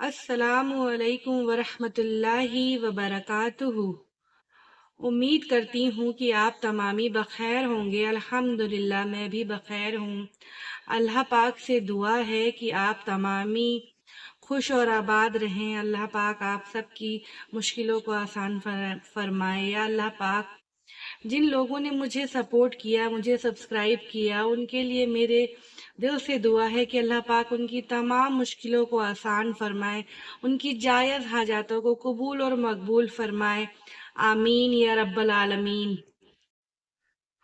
अस्सलामु अलैकुम वरहमतुल्लाहि वबरकातुहू। उम्मीद करती हूँ कि आप तमामी बखैर होंगे। अल्हम्दुलिल्लाह मैं भी बखैर हूँ। अल्लाह पाक से दुआ है कि आप तमामी खुश और आबाद रहें। अल्लाह पाक आप सबकी मुश्किलों को आसान फरमाए। या अल्लाह पाक, जिन लोगों ने मुझे सपोर्ट किया, मुझे सब्सक्राइब किया, उनके लिए मेरे दिल से दुआ है कि अल्लाह पाक उनकी तमाम मुश्किलों को आसान फरमाए, उनकी जायज़ हाजातों को कबूल और मकबूल फरमाए। आमीन या रब्बल आलमीन।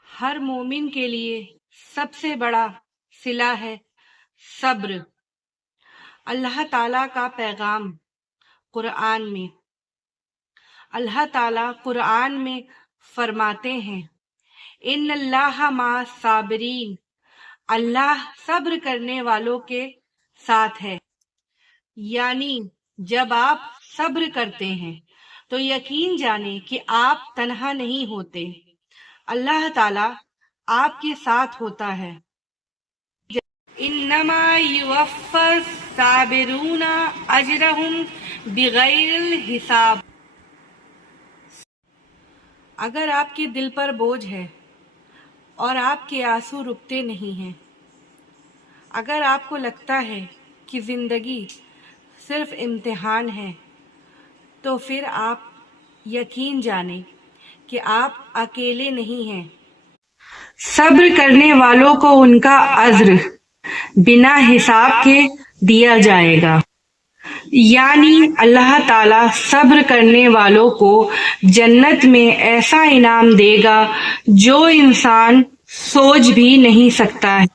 हर मोमिन के लिए सबसे बड़ा सिला है सब्र। अल्लाह ताला का पैगाम कुरान में, अल्लाह ताला कुरान में फरमाते हैं, इन्नल्लाह मा साबिरीन, अल्लाह सब्र करने वालों के साथ है। यानी जब आप सब्र करते हैं तो यकीन जाने कि आप तन्हा नहीं होते, अल्लाह ताला आपके साथ होता है। इन्नमा युवफ़्फ़स साबिरूना अजरहुम बिगैरिल हिसाब। अगर आपके दिल पर बोझ है और आपके आंसू रुकते नहीं हैं, अगर आपको लगता है कि ज़िंदगी सिर्फ इम्तिहान है, तो फिर आप यकीन जानें कि आप अकेले नहीं हैं। सब्र करने वालों को उनका अज्र बिना हिसाब के दिया जाएगा। यानी अल्लाह ताला सब्र करने वालों को जन्नत में ऐसा इनाम देगा जो इंसान सोच भी नहीं सकता है।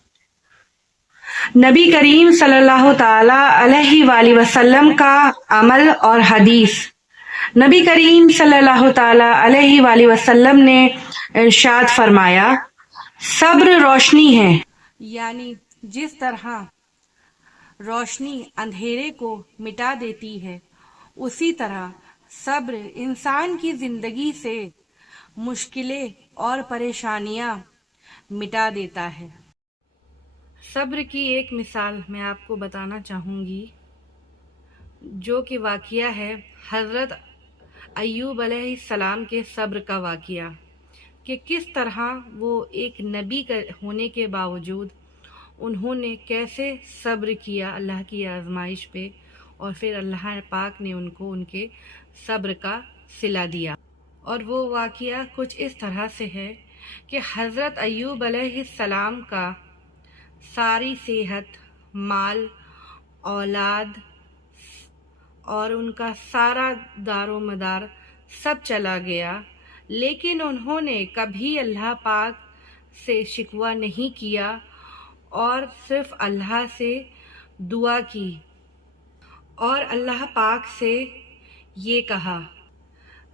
नबी करीम सल्लल्लाहु ताला अलैहि वसल्लम का अमल और हदीस। नबी करीम सल्लल्लाहु ताला अलैहि वसल्लम ने इरशाद फरमाया, सब्र रोशनी है। यानी जिस तरह रोशनी अंधेरे को मिटा देती है, उसी तरह सब्र इंसान की जिंदगी से मुश्किलें और परेशानियां मिटा देता है। सब्र की एक मिसाल मैं आपको बताना चाहूँगी, जो कि वाक़िया है हज़रत अय्यूब अलैहिस्सलाम के सब्र का वाक़िया, कि किस तरह वो एक नबी होने के बावजूद उन्होंने कैसे सब्र किया अल्लाह की आजमाइश पे, और फिर अल्लाह पाक ने उनको उनके सब्र का सिला दिया। और वो वाक़िया कुछ इस तरह से है कि हज़रत अय्यूब अलैहिस्सलाम का सारी सेहत, माल, औलाद और उनका सारा दारो मदार सब चला गया, लेकिन उन्होंने कभी अल्लाह पाक से शिकवा नहीं किया और सिर्फ अल्लाह से दुआ की और अल्लाह पाक से ये कहा,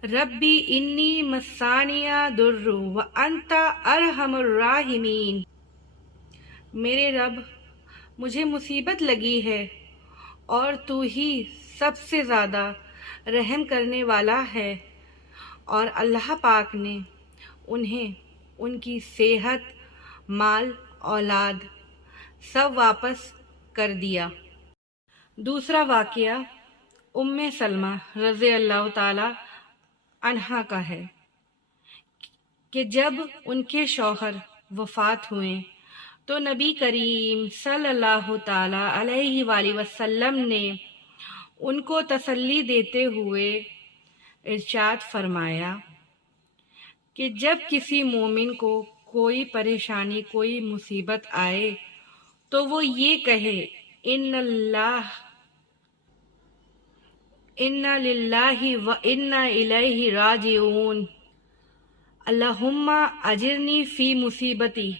रब्बी इन्नी मस्सानिया दुर्रु व अंता अरहमुर राहिमीन। मेरे रब, मुझे मुसीबत लगी है और तू ही सबसे ज़्यादा रहम करने वाला है। और अल्लाह पाक ने उन्हें उनकी सेहत, माल, औलाद सब वापस कर दिया। दूसरा वाक़या उम्मे सलमा रज़ी अल्लाह ताला अन्हा का है कि जब उनके शौहर वफ़ात हुए तो नबी करीम सल्लल्लाहु ताला अलैहि वसल्लम ने उनको तसल्ली देते हुए इरशाद फरमाया कि जब किसी मोमिन को कोई परेशानी, कोई मुसीबत आए तो वो ये कहे, इन्ना लिल्लाहि व इन्ना इलैहि राजिऊन, अल्लाहुम्मा अजिरनी फी मुसीबती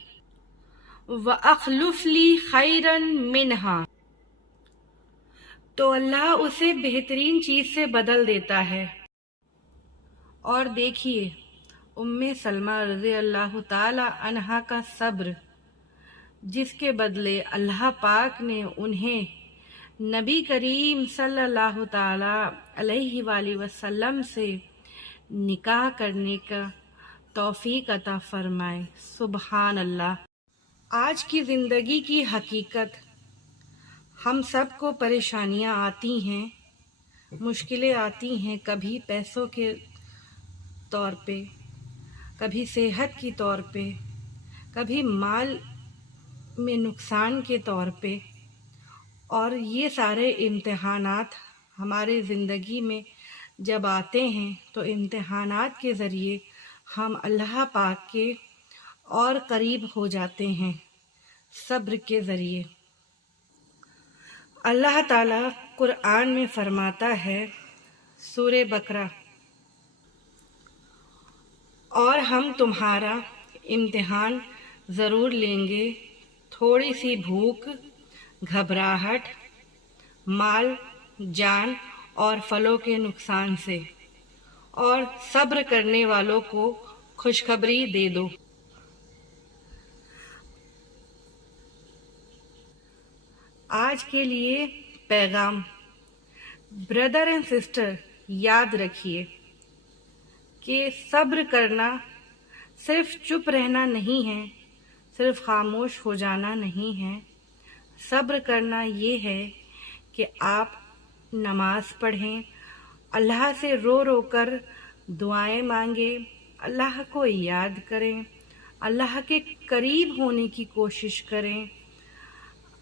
व अखलुफली खैरन मिनहा। तो अल्लाह उसे बेहतरीन चीज़ से बदल देता है। और देखिए उम्मे सलमा रज़ी अल्लाह ताला अन्हा का सब्र, जिसके बदले अल्लाह पाक ने उन्हें नबी करीम सल्लल्लाहु ताला अलैहि वसल्लम से निकाह करने का तौफीक अता फरमाए। सुबहान अल्लाह। आज की ज़िंदगी की हकीकत, हम सब को परेशानियां आती हैं, मुश्किलें आती हैं, कभी पैसों के तौर पे, कभी सेहत की तौर पे, कभी माल में नुकसान के तौर पे। और ये सारे इम्तिहानात हमारे ज़िंदगी में जब आते हैं तो इम्तिहानात के ज़रिए हम अल्लाह पाक के और करीब हो जाते हैं सब्र के ज़रिए। अल्लाह ताला कुरान में फरमाता है, सूरे बकरा, और हम तुम्हारा इम्तिहान ज़रूर लेंगे थोड़ी सी भूख, घबराहट, माल, जान और फलों के नुकसान से, और सब्र करने वालों को खुशखबरी दे दो। आज के लिए पैगाम, ब्रदर एंड सिस्टर, याद रखिए कि सब्र करना सिर्फ चुप रहना नहीं है, सिर्फ खामोश हो जाना नहीं है। सब्र करना ये है कि आप नमाज पढ़ें, अल्लाह से रो रो कर दुआएं मांगें, अल्लाह को याद करें, अल्लाह के करीब होने की कोशिश करें।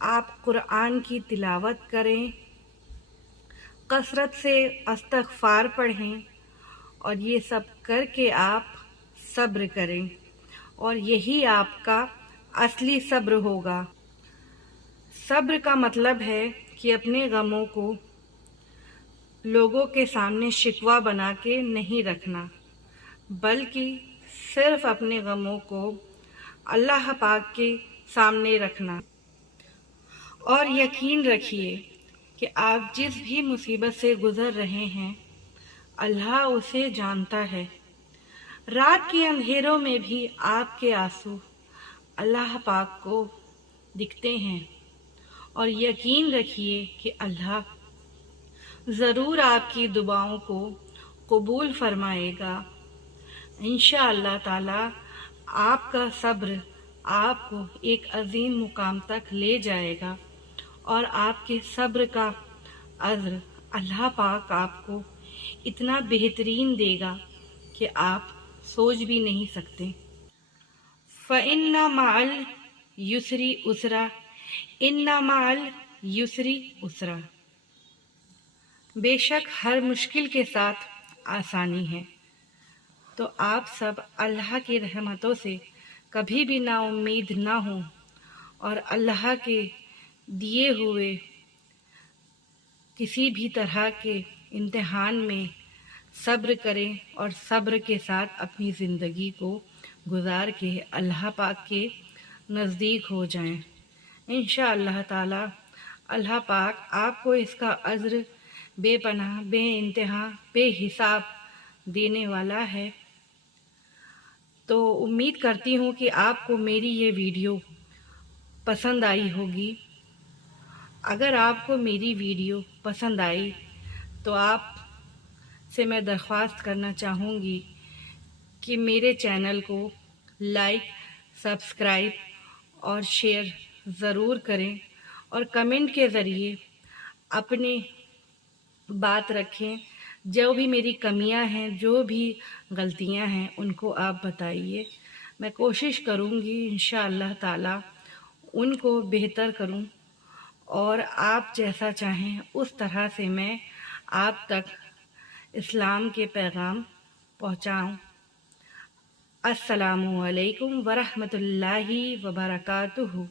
आप कुरान की तिलावत करें, कसरत से इस्तग़फ़ार पढ़ें, और ये सब करके आप सब्र करें, और यही आपका असली सब्र होगा। सब्र का मतलब है कि अपने गमों को लोगों के सामने शिकवा बना के नहीं रखना, बल्कि सिर्फ अपने गमों को अल्लाह पाक के सामने रखना। और यकीन रखिए कि आप जिस भी मुसीबत से गुज़र रहे हैं, अल्लाह उसे जानता है। रात के अंधेरों में भी आपके आंसू अल्लाह पाक को दिखते हैं, और यकीन रखिए कि अल्लाह ज़रूर आपकी दुआओं को कबूल फरमाएगा। इंशाअल्लाह ताला आपका सब्र आपको एक अजीम मुकाम तक ले जाएगा, और आपके सब्र का अज्र अल्लाह पाक आपको इतना बेहतरीन देगा कि आप सोच भी नहीं सकते। फ़इन्ना माल युसरी उसरा, इन्ना माल युसरी उसरा। बेशक हर मुश्किल के साथ आसानी है। तो आप सब अल्लाह की रहमतों से कभी भी नाउम्मीद ना हो, और अल्लाह के दिए हुए किसी भी तरह के इम्तिहान में सब्र करें, और सब्र के साथ अपनी ज़िंदगी को गुजार के अल्लाह पाक के नज़दीक हो जाएं। इंशाअल्लाह ताला अल्लाह पाक आपको इसका अज्र बेपनाह, बेइंतहा, बेहिसाब देने वाला है। तो उम्मीद करती हूँ कि आपको मेरी ये वीडियो पसंद आई होगी। अगर आपको मेरी वीडियो पसंद आई तो आप से मैं दरख्वास्त करना चाहूँगी कि मेरे चैनल को लाइक, सब्सक्राइब और शेयर ज़रूर करें, और कमेंट के ज़रिए अपनी बात रखें। जो भी मेरी कमियां हैं, जो भी गलतियां हैं, उनको आप बताइए। मैं कोशिश करूँगी इंशाअल्लाह ताला उनको बेहतर करूँ, और आप जैसा चाहें उस तरह से मैं आप तक इस्लाम के पैगाम पहुँचाऊँ। अस्सलामु अलैकुम वरहमतुल्लाहि वबरकातुहू।